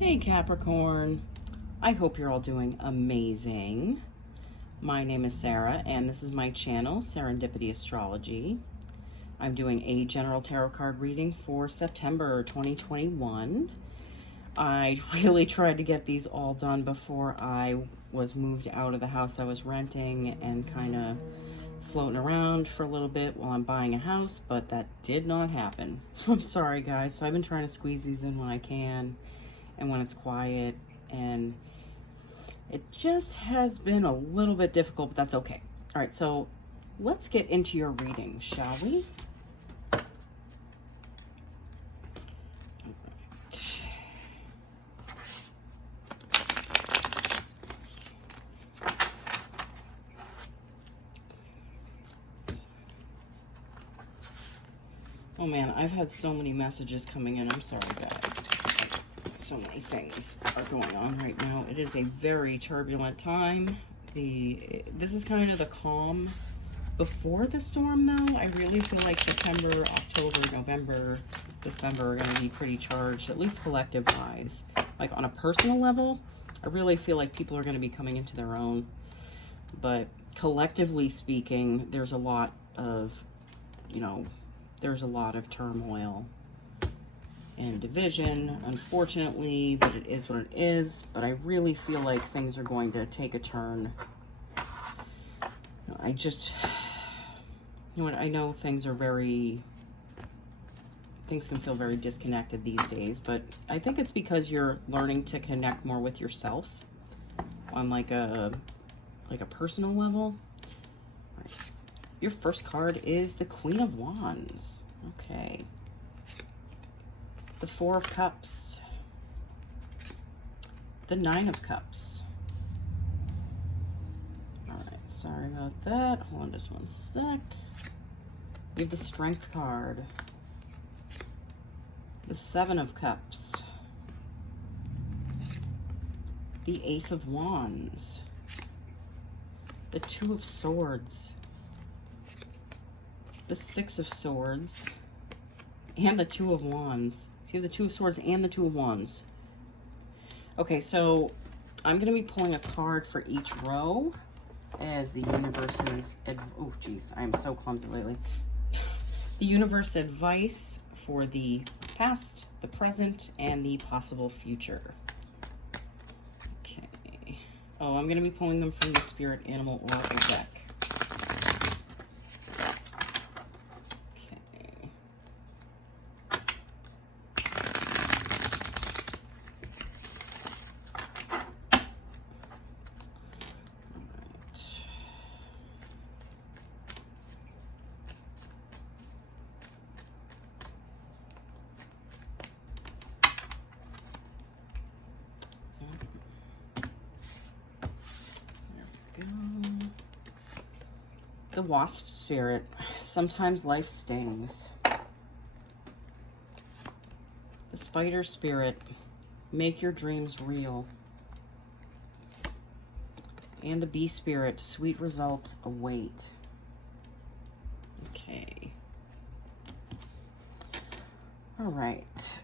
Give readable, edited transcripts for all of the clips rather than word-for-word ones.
Hey Capricorn, I hope you're all doing amazing. My name is Sarah and this is my channel, Serendipity Astrology. I'm doing a general tarot card reading for September 2021. I really tried to get these all done before I was moved out of the house I was renting and kind of floating around for a little bit while I'm buying a house, but that did not happen. I'm sorry guys. So I've been trying to squeeze these in when I can and when it's quiet, and it just has been a little bit difficult, but that's okay. All right, so let's get into your reading, shall we? Oh man, I've had so many messages coming in. I'm sorry, guys. So many things are going on right now. It is a very turbulent time. This is kind of the calm before the storm, though. I really feel like September, October, November, December are going to be pretty charged, at least collective-wise. Like on a personal level, I really feel like people are going to be coming into their own. But collectively speaking, there's a lot of, there's a lot of turmoil and division, unfortunately, but it is what it is. But I really feel like things are going to take a turn. I just, I know things can feel very disconnected these days, but I think it's because you're learning to connect more with yourself on like a personal level. All right. Your first card is the Queen of Wands. Okay. The Four of Cups. The Nine of Cups. All right, sorry about that. Hold on just one sec. You have the Strength card. The Seven of Cups. The Ace of Wands. The Two of Swords. The Six of Swords. And the Two of Wands. So you have the Two of Swords and the Two of Wands. Okay, so I'm going to be pulling a card for each row as the universe's... Oh, geez, I am so clumsy lately. The universe advice for the past, the present, and the possible future. Okay. Oh, I'm going to be pulling them from the Spirit Animal Oracle deck. The Wasp Spirit. Sometimes life stings. The Spider Spirit. Make your dreams real. And the Bee Spirit. Sweet results await. Okay. All right.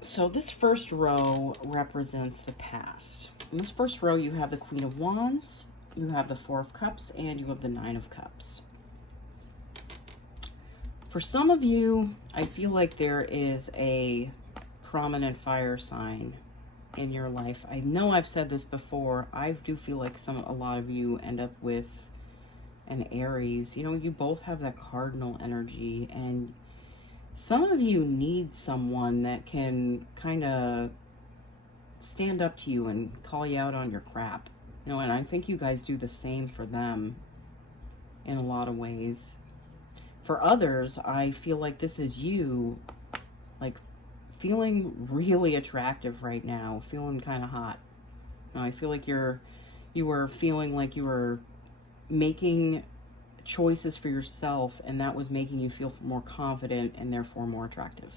So this first row represents the past. In this first row, you have the Queen of Wands, you have the Four of Cups, and you have the Nine of Cups. For some of you, I feel like there is a prominent fire sign in your life. I know I've said this before. I do feel like a lot of you end up with an Aries. You both have that cardinal energy, and some of you need someone that can kind of stand up to you and call you out on your crap. And I think you guys do the same for them in a lot of ways. For others, I feel like this is you, like, feeling really attractive right now, feeling kind of hot. I feel like you were feeling like you were making choices for yourself, and that was making you feel more confident and therefore more attractive.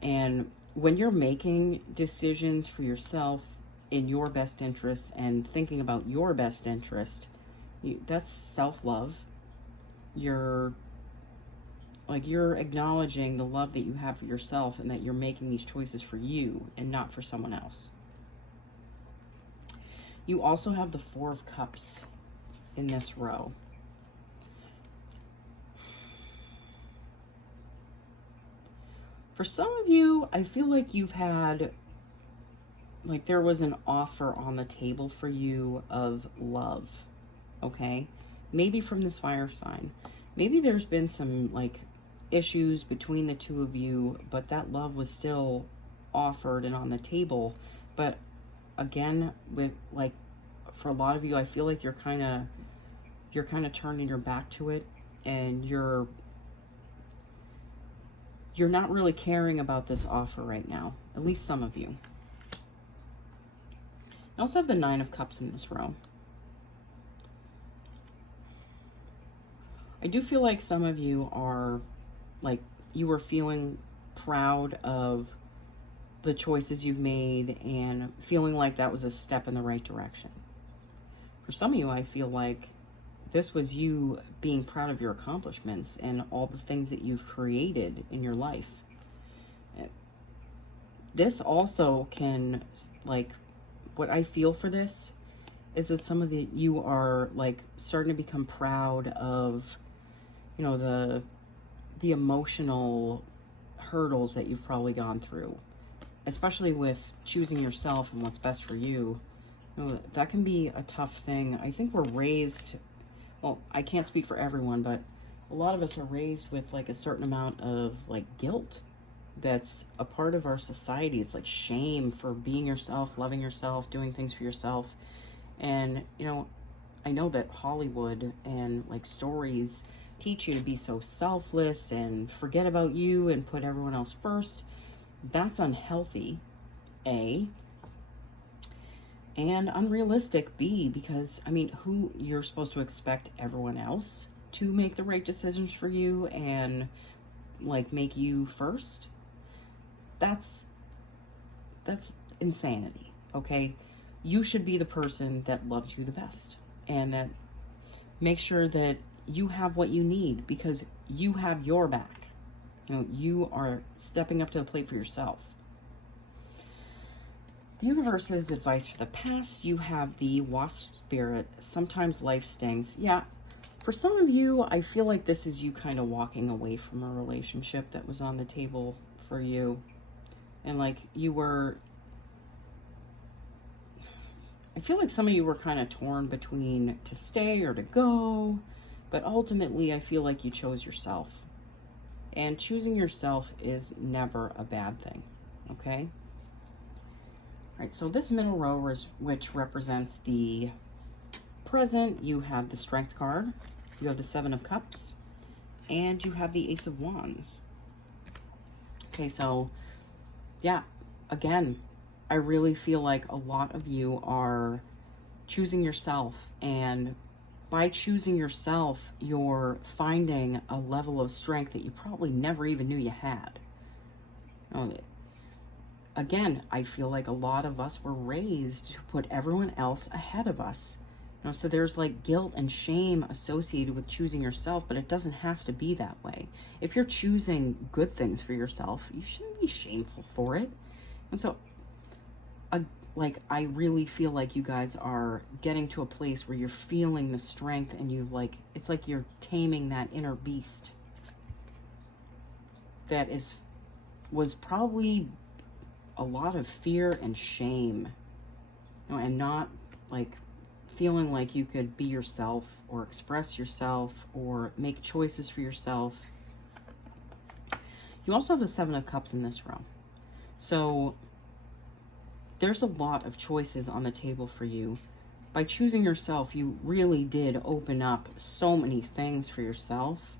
And when you're making decisions for yourself in your best interest and thinking about your best interest, that's self-love. You're Like, you're acknowledging the love that you have for yourself and that you're making these choices for you and not for someone else. You also have the Four of Cups in this row. For some of you, I feel like you've had, like, there was an offer on the table for you of love, okay? Maybe from this fire sign. Maybe there's been some, like, issues between the two of you, but that love was still offered and on the table. But again, with, like, for a lot of you, I feel like you're kind of turning your back to it, and you're not really caring about this offer right now, at least some of you. I also have the Nine of Cups in this row. I do feel like some of you are, like, you are feeling proud of the choices you've made and feeling like that was a step in the right direction. For some of you, I feel like this was you being proud of your accomplishments and all the things that you've created in your life. This also can, like, what I feel for this is that some of you are, like, starting to become proud of, you know, the emotional hurdles that you've probably gone through, especially with choosing yourself and what's best for you. You know, that can be a tough thing. I think we're raised, well, I can't speak for everyone, but a lot of us are raised with, like, a certain amount of, like, guilt that's a part of our society. It's like shame for being yourself, loving yourself, doing things for yourself. And, you know, I know that Hollywood and, like, stories teach you to be so selfless and forget about you and put everyone else first. That's unhealthy, A, and unrealistic, B, because, I mean, who you're supposed to expect everyone else to make the right decisions for you and, like, make you first? That's insanity, okay? You should be the person that loves you the best and that makes sure that you have what you need because you have your back. You know, you are stepping up to the plate for yourself. The universe's advice for the past, you have the Wasp Spirit. Sometimes life stings. Yeah, for some of you, I feel like this is you kind of walking away from a relationship that was on the table for you. And, like, you were, I feel like some of you were kind of torn between to stay or to go. But ultimately, I feel like you chose yourself. And choosing yourself is never a bad thing, okay? All right, so this middle row, is, which represents the present, you have the Strength card, you have the Seven of Cups, and you have the Ace of Wands. Okay, so, yeah, again, I really feel like a lot of you are choosing yourself, and by choosing yourself, you're finding a level of strength that you probably never even knew you had. Again, I feel like a lot of us were raised to put everyone else ahead of us. You know, so there's, like, guilt and shame associated with choosing yourself, but it doesn't have to be that way. If you're choosing good things for yourself, you shouldn't be shameful for it. And so, I really feel like you guys are getting to a place where you're feeling the strength and you, like, it's like you're taming that inner beast that was probably a lot of fear and shame, you know, and not, like, feeling like you could be yourself or express yourself or make choices for yourself. You also have the Seven of Cups in this row. So there's a lot of choices on the table for you. By choosing yourself, you really did open up so many things for yourself.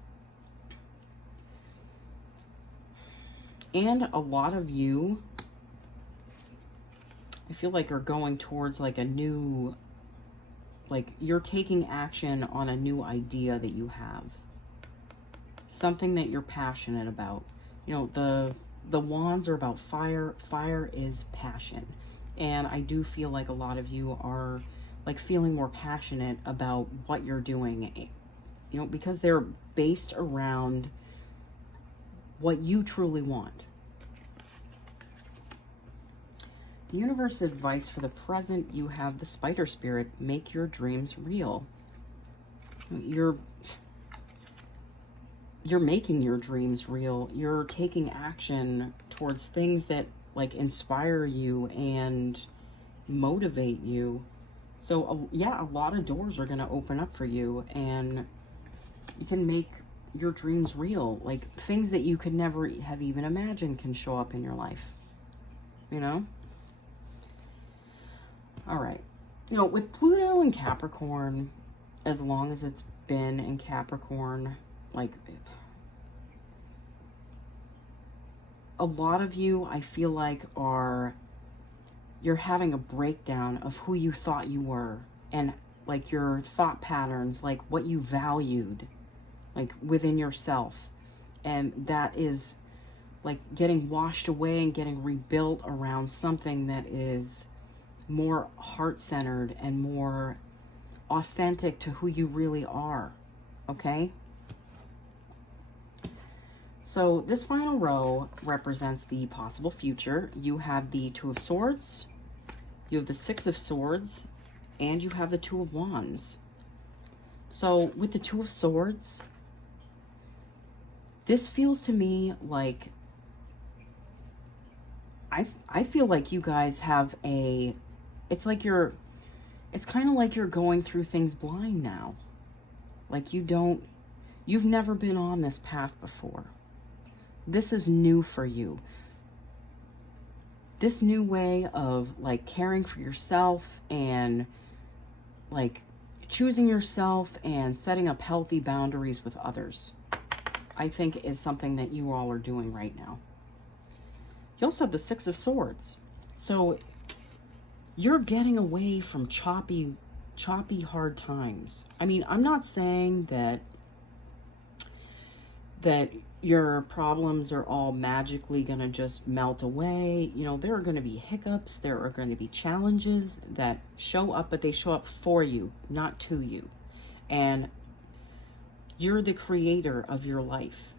And a lot of you, I feel like, are going towards, like, a new, like, you're taking action on a new idea that you have. Something that you're passionate about. You know, the wands are about fire. Fire is passion. And I do feel like a lot of you are, like, feeling more passionate about what you're doing, you know, because they're based around what you truly want. The universe advice for the present, you have the spider spirit. Make your dreams real. You're making your dreams real. You're taking action towards things that like inspire you and motivate you. So yeah, a lot of doors are going to open up for you, and you can make your dreams real. Like things that you could never have even imagined can show up in your life, you know? All right. You know, with Pluto and Capricorn, as long as it's been in Capricorn, like a lot of you, I feel like you're having a breakdown of who you thought you were, and like your thought patterns, like what you valued, like within yourself. And that is like getting washed away and getting rebuilt around something that is more heart-centered and more authentic to who you really are. Okay? So this final row represents the possible future. You have the Two of Swords, you have the Six of Swords, and you have the Two of Wands. So with the Two of Swords, this feels to me like, I feel like you guys have it's kind of like you're going through things blind now. Like you've never been on this path before. This is new for you. This new way of like caring for yourself and like choosing yourself and setting up healthy boundaries with others, I think is something that you all are doing right now. You also have the Six of Swords. So you're getting away from choppy, hard times. I mean, I'm not saying that your problems are all magically going to just melt away. You know, there are going to be hiccups. There are going to be challenges that show up, but they show up for you, not to you. And you're the creator of your life.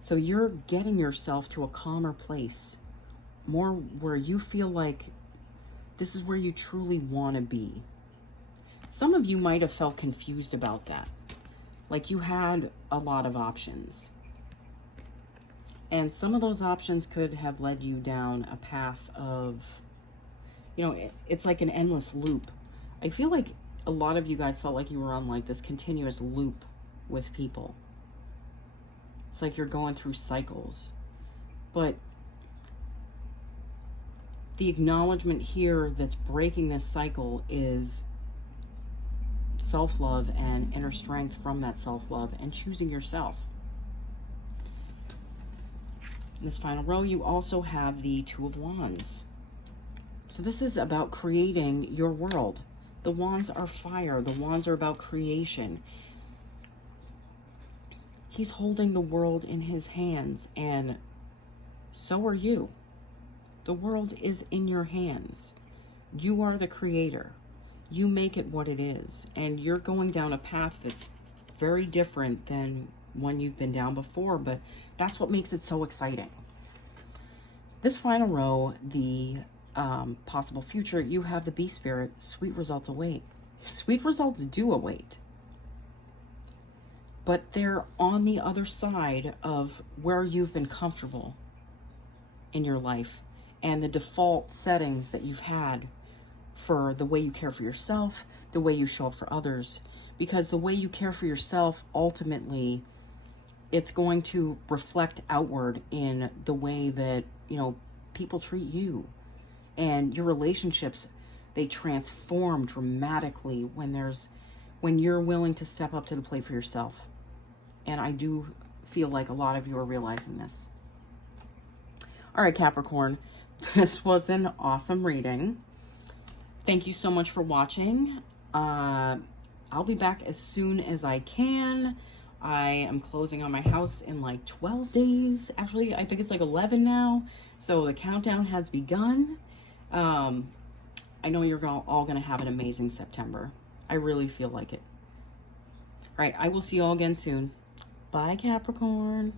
So you're getting yourself to a calmer place, more where you feel like this is where you truly want to be. Some of you might have felt confused about that. Like you had a lot of options. And some of those options could have led you down a path of, you know, it's like an endless loop. I feel like a lot of you guys felt like you were on like this continuous loop with people. It's like you're going through cycles. But the acknowledgement here that's breaking this cycle is self-love and inner strength from that self-love and choosing yourself. In this final row, you also have the Two of Wands. So this is about creating your world. The wands are fire. The wands are about creation. He's holding the world in his hands, and so are you. The world is in your hands. You are the creator. You make it what it is, and you're going down a path that's very different than one you've been down before, but that's what makes it so exciting. This final row, the possible future, you have the Bee Spirit. Sweet results await. Sweet results do await, but they're on the other side of where you've been comfortable in your life and the default settings that you've had for the way you care for yourself, the way you show up for others. Because the way you care for yourself, ultimately, it's going to reflect outward in the way that, you know, people treat you. And your relationships, they transform dramatically when you're willing to step up to the plate for yourself. And I do feel like a lot of you are realizing this. All right, Capricorn, this was an awesome reading. Thank you so much for watching. I'll be back as soon as I can. I am closing on my house in like 12 days. Actually, I think it's like 11 now. So the countdown has begun. I know you're all going to have an amazing September. I really feel like it. All right, I will see you all again soon. Bye, Capricorn.